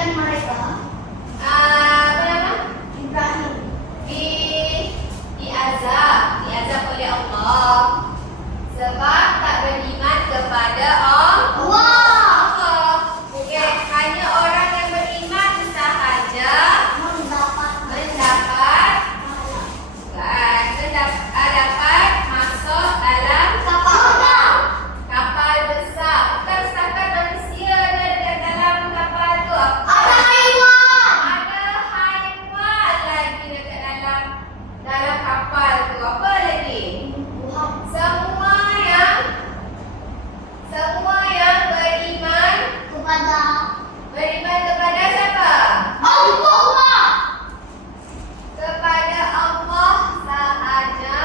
ditinggalkan mereka? Apa nama? Ibrahim. Diazab oleh Allah sebab tak beriman kepada Allah. Okey, hanya orang yang beriman sahaja mendapat masuk dalam kapal besar. Bukan setakat manusia ada dekat dalam kapal tu. Ada haiwan. Ada haiwan lagi dekat dalam kapal tu. Apa lagi? Semua yang beriman kepada siapa? Allah. Kepada Allah sahaja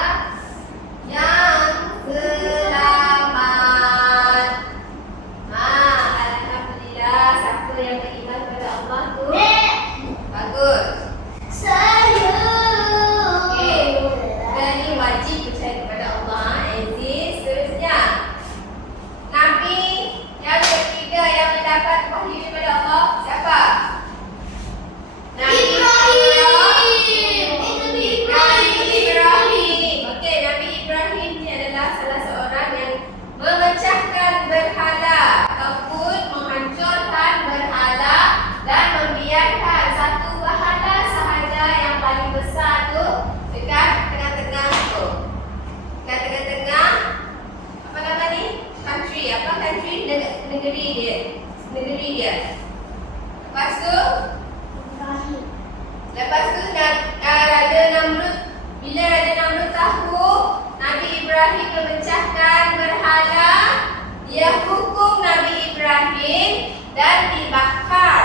yang selamat. Alhamdulillah, siapa yang beriman kepada Allah tu? Bagus. Okey. Jadi wajib percaya kepada Allah. Aziz. Seterusnya, Nabi yang ketiga yang mendapat wahyu daripada Allah siapa? Nabi Ibrahim. Okey, Nabi Ibrahim ni adalah salah seorang yang memecahkan berhala ataupun menghancurkan berhala dan membiarkan satu berhala sahaja yang paling besar tu dekat tengah-tengah tu. Dekat tengah-tengah apa nama ni? Country. Apa country? Negeri dia. Lepas tu Raja Namrud, bila Raja Namrud tahu Nabi Ibrahim memecahkan berhala, dia hukum Nabi Ibrahim dan dibakar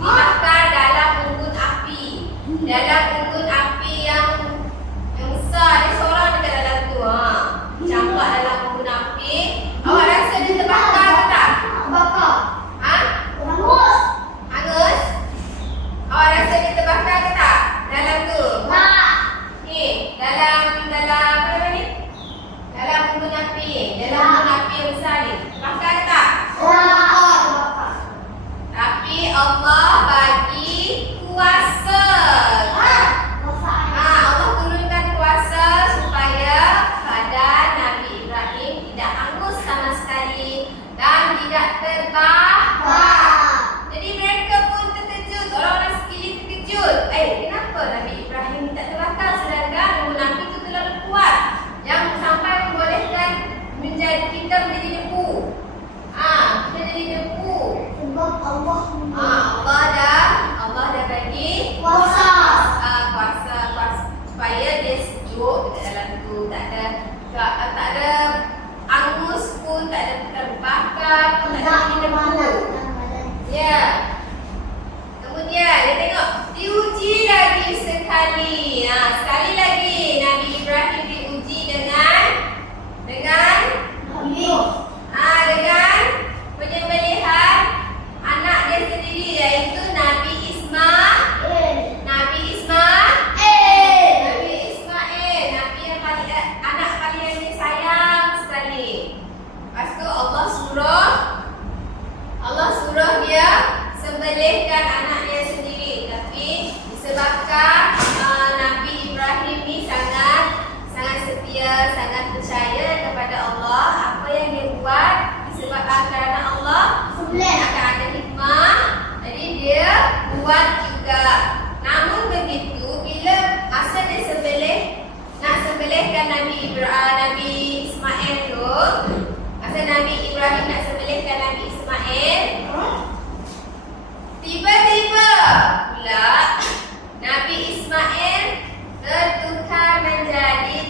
dalam unggun api. Dalam unggun api yang besar. Dia seorang dekat dalam tu. Campak dalam unggun api. Awak rasa dia terbakar ke tak? Hangus? Awak rasa dia terbakar ke tak? Dalam tu? Ni, dalam apa nama ni? Dalam unggun api. Dalam unggun api yang besar ni. Bakar ke tak? Tapi Allah bagi kuasa. Allah turunkan kuasa supaya badan Nabi Ibrahim tidak hangus sama sekali dan tidak terbakar. Jadi mereka pun terkejut. Orang-orang sekeliling terkejut. Kenapa Nabi Ibrahim tak terbakar sedangkan unggun api itu terlalu kuat yang sampai membolehkan kita menjadi debu. Kita jadi debu. Allah dah bagi kuasa supaya dia sejuk dekat dalam tu, tak ada angus pun, tak ada terbakar pun, tak ada jadi debu. Ya. Kemudian dia tengok diuji lagi sekali. Sekali lagi Nabi Ibrahim diuji dengan penyembelihan anak dia sendiri, iaitu Nabi Ismail. Nabi yang anak paling yang disayang sekali. Lepas tu Allah suruh dia sembelihkan anaknya sendiri. Tapi disebabkan Nabi Ibrahim ni sangat setia, sangat percaya kepada Allah, apa yang dia buat disebabkan kerana Allah akan ada hikmah. Jadi dia buat juga. Namun begitu, bila masa dia nak sembelihkan Nabi Ismail tu, masa Nabi Ibrahim nak sembelihkan Nabi Ismail, tiba-tiba pula Nabi Ismail tertukar menjadi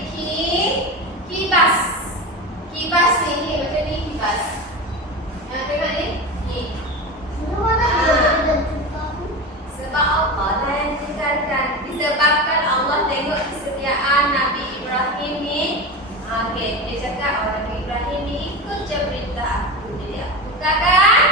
kibas. Kibas ni macam ni kibas. Tengok ni. Sebab Allah lah yang tukarkan. Disebabkan Allah tengok kesetiaan Nabi Ibrahim ni. Dia cakap Nabi Ibrahim ni ikut je perintah aku. Jadi aku tukarkan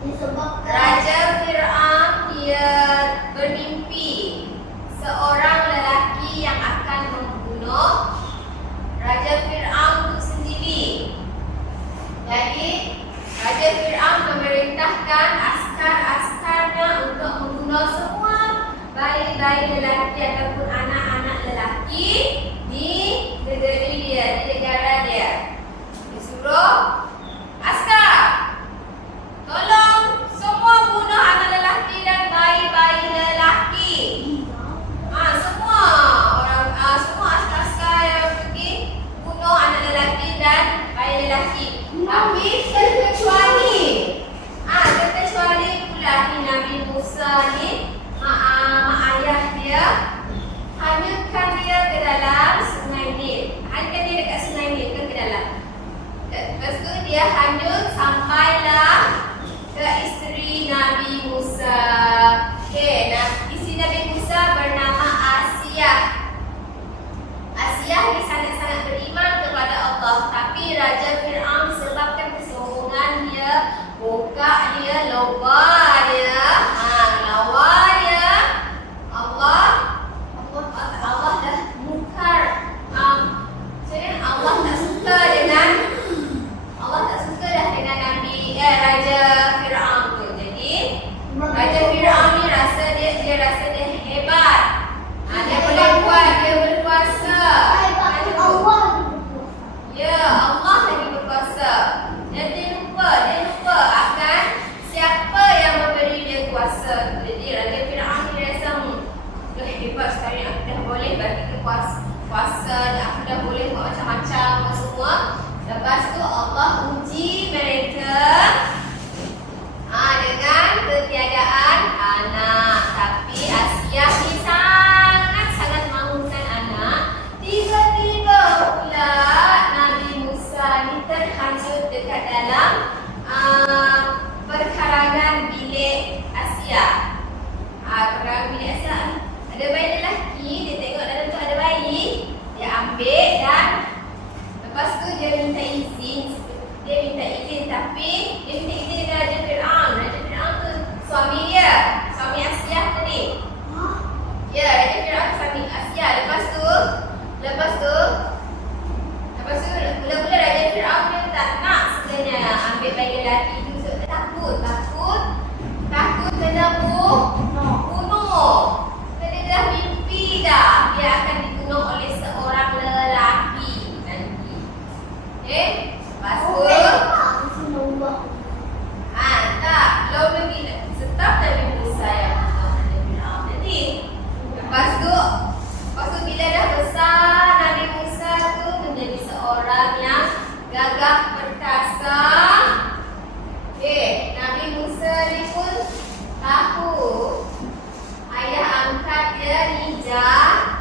Disebabkan Raja Fir'aun dia bermimpi seorang lelaki yang akan membunuh Raja Fir'aun itu sendiri. Jadi Raja Fir'aun memerintahkan askar-askarnya untuk membunuh semua bayi-bayi lelaki ataupun anak-anak lelaki di negeri dia, di negara dia. Disuruh askar, tolong semua bunuh anak lelaki dan bayi-bayi lelaki. Semua orang, semua askar-askar yang pergi bunuh anak lelaki dan bayi lelaki. Tapi terkecuali pula ni Nabi Musa ni, mak ayah dia hanyutkan dia ke dalam Sungai Nil. Hanyutkan dia dekat Sungai Nil ke dalam. Lepas tu dia hanyut sampailah ke isteri Nabi Musa. Okey, isteri Nabi Musa bernama Asiyah. Asiyah ni sangat-sangat beriman kepada Allah, tapi Raja Fir'aun disebabkan kesombongan dia, bokak dia, loba dia, lawa dia, Allah dah mungkar. Maksudnya Allah tak suka dengan Raja Fir'aun tu. Jadi Raja Fir'aun ni rasa dia hebat. Dia boleh buat, dia berkuasa. Allah. Ya, Allah lagi berkuasa. Dan dia lupa akan siapa yang memberi dia kuasa. Jadi Raja Fir'aun ni rasa dah hebat sekali, aku dah boleh bagi kuasa, aku dah boleh buat macam-macam semua. Lepas tu Allah uji mereka dengan ketiadaan anak. Tapi Asiyah ni sangat-sangat mahukan anak. Tiba-tiba pula Nabi Musa ni terhanyut dekat dalam perkarangan bilik Asiyah. Perkarangan bilik Asiyah ada bayi lelaki, dia tengok dalam tu ada bayi, dia ambil dan lepas tu dia minta izin, tapi dia minta izin dengan Raja Fir'aun. Raja Fir'aun tu suami dia, suami Asiyah tadi. Ya, Raja Fir'aun suami Asiyah. Lepas tu mula-mula Raja Fir'aun dia tak nak sebenarnya ambil bayi lelaki tu sebab dia takut kena bunuh. Dia dah mimpi dah dia akan dibunuh oleh seorang lelaki nanti. Okey, lepas tu tak, belum lagi setap Nabi Musa yang Nabi Fir'aun nanti. Lepas tu bila dah besar Nabi Musa tu menjadi seorang yang gagah perkasa. Okey, Nabi Musa ni pun tahu ayah angkat dia ni jahat.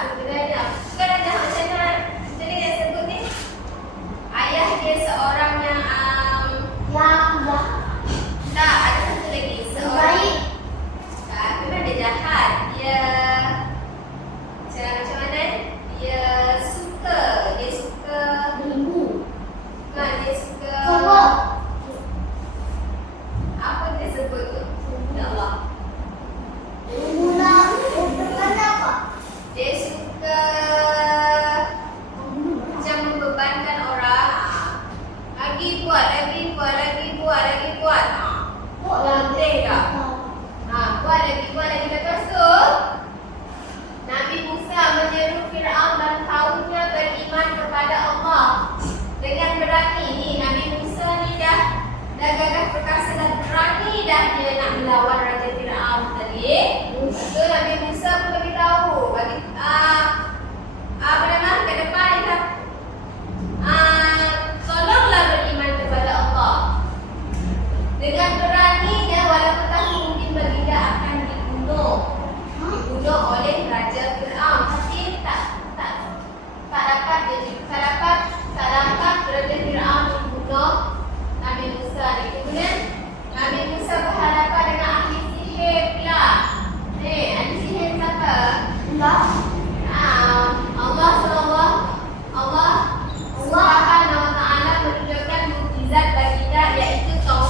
Sebenarnya bukan jahat macam mana dia sebut ni. Ayah dia seorang yang tak, ada satu lagi seorang baik. Memang dia jahat. Dia macam mana? Dia suka Beribu. Bukan, dia suka Sombong. apa dia sebut tu? Ya Allah. Dia suka macam membebankan orang. Lagi buat. Penting tak? Buat lagi. Lepas tu Nabi Musa menyeru Fir'aun dan kaumnya beriman kepada Allah dengan berani. Ni Nabi Musa ni dah gagah perkasa dan berani dah dia nak melawan Raja Fir'aun tadi. Lepas tu Nabi Musa pun beritahu ke depan dia kata, tolonglah beriman kepada Allah. Dengan beraninya walaupun tahu mungkin baginda akan dibunuh oleh Raja Fir'aun, tapi tak dapat Raja Fir'aun dibunuh Nabi Musa ni. Kemudian Nabi Musa berhadapan dengan ahli sihir pula. Ahli sihir siapa? Allah Subhanahu wa Ta'ala menunjukkan mukjizat baginda, iaitu tongkat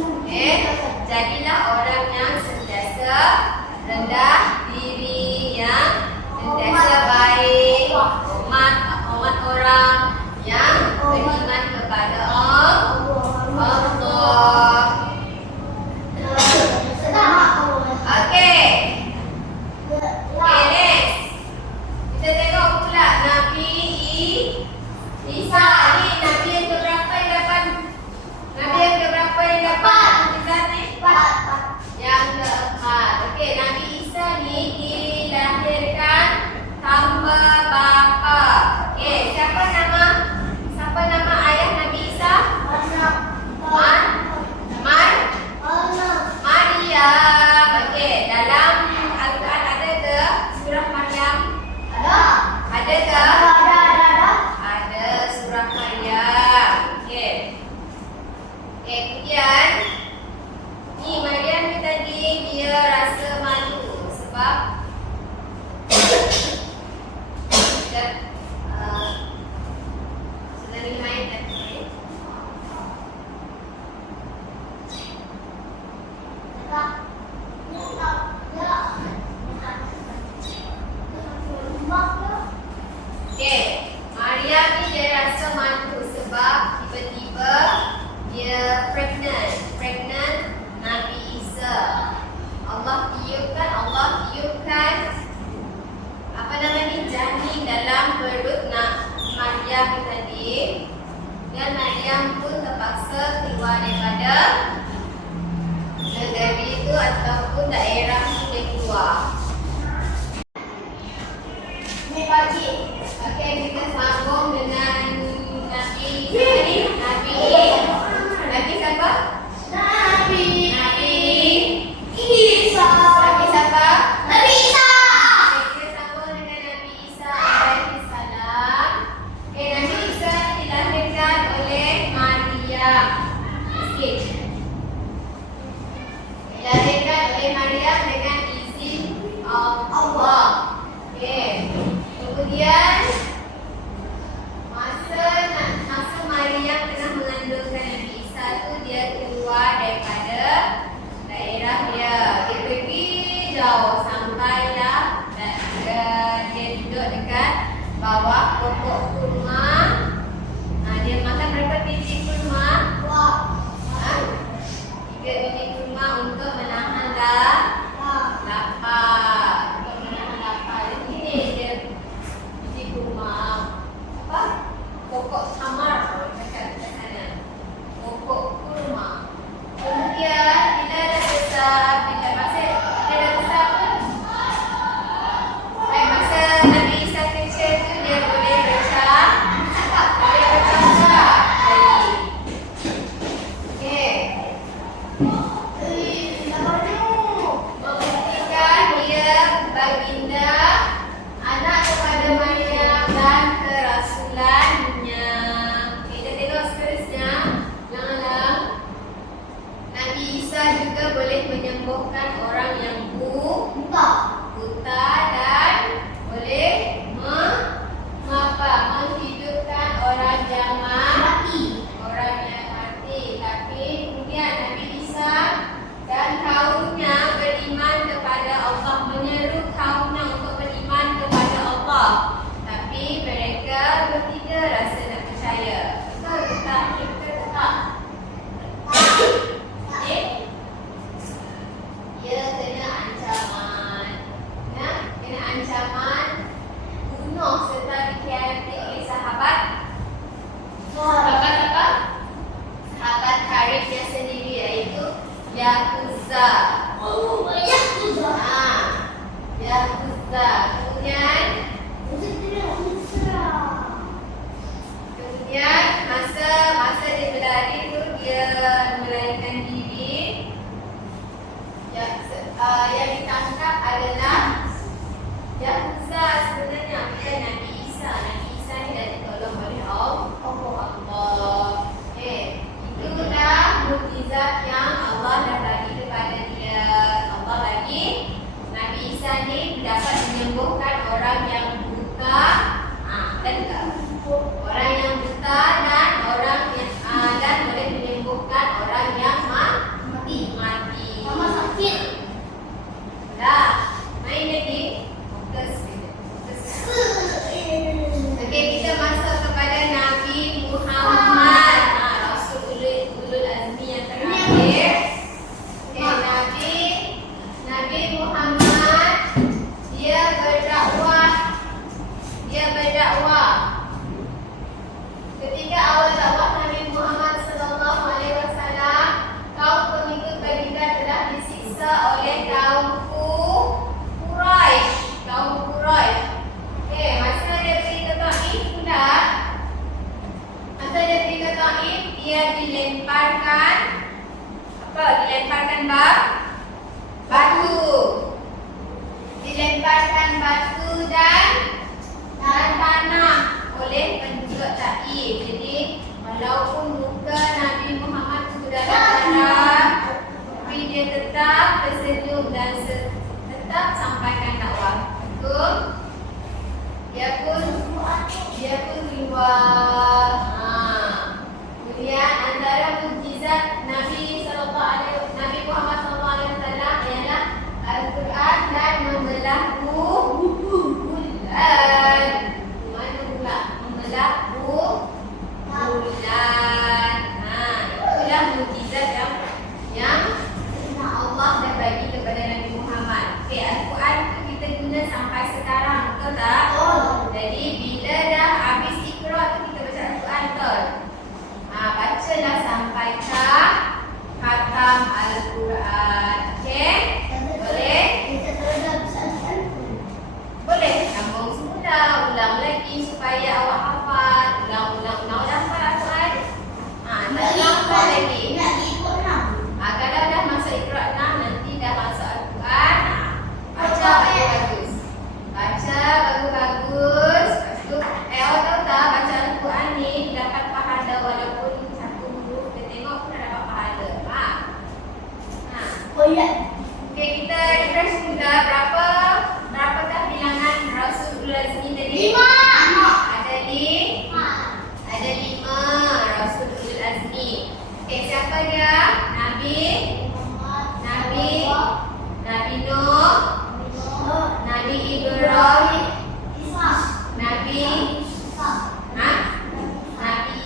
Okey, jadilah orang yang sentiasa rendah diri, yang sentiasa baik, hormat orang, yang beriman kepada Allah. Okey. Okay, next. Kita tengok pula Nabi Isa ni. Nabi yang keberapa yang dapat? Nabi yang keberapa yang dapat mukjizat ni? Yang keempat. Okey, Nabi Isa ni dilahirkan tanpa bapa. Okey, siapa nama ayah Nabi Isa? Maryam. Okey, dalam Al-Quran ada ke surah Maryam? Ada ke? Ada surah Maryam. Okey. Okey, kemudian ni Maryam ni tadi dia rasa malu sebab dia sedang main tadi. Okey, Maryam ni dia rasa malu sebab tiba-tiba dia pregnant Nabi Isa. Allah tiupkan apa nama ni, janin dalam perut Maryam tadi, dan Maryam pun terpaksa keluar daripada negeri itu ataupun daerah yang dia keluar. Okey, kita sambung dengan Nabi siapa? Nabi siapa? Kita sambung dengan Nabi Isa alaihissalam. Okey, Nabi Isa dilahirkan oleh Maryam. Sikit. Dilahirkan oleh Maryam dengan izin Allah. Okey. Kemudian masa Maryam tengah mengandungkan Nabi Isa tu, dia keluar daripada daerah dia. Dia pergi jauh sampailah dia duduk dekat bawah pokok kurma. Dia makan berapa biji kurma? 3 biji kurma untuk menahan lapar. Ini dia biji kurma. Apa? Pokok samar dekat sana. Pokok kurma. Kemudian bila dah besar, masa Nabi Isa kecil tu dia boleh bercakap. Okey. Membuktikan dia baginda, anak kepada Maryam dan kerasulannya. Kita tengok seterusnya. Nabi Isa juga boleh menyembuhkan orang yang buta dan boleh menghidupkan orang yang mati. Tapi kemudian Nabi Isa dan kaumnya beriman kepada Allah, menyeru kaumnya untuk beriman kepada Allah. Tapi mereka bertiga rasa nak percaya. Betul tak? Dia kena ancaman. Kena ancaman bunuh serta dikhianati oleh sahabat karibnya sendiri, iaitu Yahuza. Yahuza. Kemudian masa dia berlari tu, dia melarikan diri. Yang ditangkap adalah Yahuza sebenarnya, bukan Nabi Isa. Nabi Isa ni dah ditolong oleh Allah. Itulah mukjizat yang Allah dah bagi kepada dia. Allah bagi Nabi Isa ni dapat menyembuhkan orang yang buta, orang yang buta dan boleh menyembuhkan orang yang apa? Dilemparkan batu. Dilemparkan batu dan tanah oleh penjual taib. Jadi walaupun muka Nabi Muhammad sudah darah, tapi dia tetap tersenyum dan tetap sampaikan dakwah. Betul? Dia pun keluar. Kemudian antara mukjizat Nabi Muhammad sallallahu alaihi wasallam ialah Al-Quran dan membelah bulan. Mana pula membelah bulan. Itulah mukjizat yang Allah dah bagi kepada Nabi Muhammad. Okey, Al-Quran tu kita guna sampai sekarang, betul tak? Jadi bila dah habis Iqra tu kita baca Al-Quran, betul? Bacalah sampai khatam Al-Quran. Okey? Boleh? Boleh. Sambung semula, ulang lagi supaya awak hafal. Ulang dah hafal Al-Quran. Tak hafal lagi. Kalau dah masuk Iqra 6, nanti dah masuk Al-Quran. Baca bagus-bagus. Baca bagus-bagus. Lepas tu, awak tahu tak baca Al-Quran ni dapat pahala walaupun satu huruf kita tengok pun dah dapat pahala. Okey, kita refresh juga berapakah bilangan Rasulul Azmi tadi? 5. Ada 5 Rasulul Azmi. Okey, siapa dia? Nabi Nuh, Nabi Ibrahim, Nabi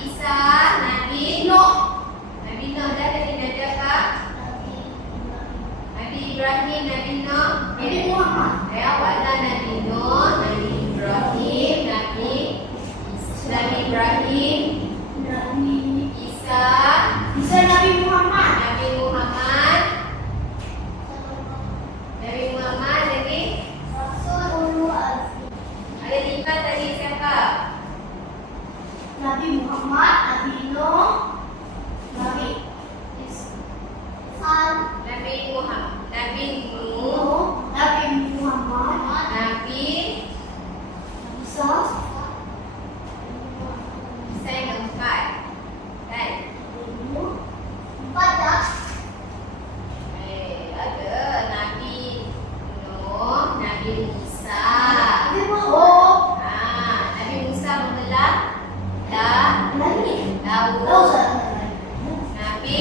Isa, Nabi Nuh dah dari Nabi apa? Nabi Ibrahim, Nabi Nuh, Nabi Muhammad. Awaklah Nabi Nuh, Nabi Ibrahim, Nabi Ibrahim, Isa, Nabi Muhammad. Nabi Muhammad lagi. Ada 5 tadi siapa? Nabi Muhammad, Nabi Nuh, Nabi Nabi Nuh, Nabi Muhammad, Nabi Isa. yang keempat. Kan? 4 dah. Ada Nabi Nuh, Nabi Musa. Nabi Muhammad. Nabi Musa membelah laut. Nabi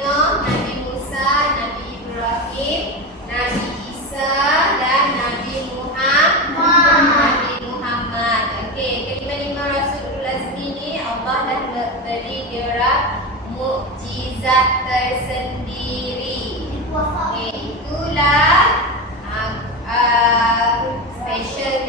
Nuh, Nabi Musa, Nabi Ibrahim, Nabi Isa dan Nabi Muhammad. Okey, kelima-lima Rasulul Azmi ni Allah dah beri dia mukjizat tersendiri. Okey, itulah special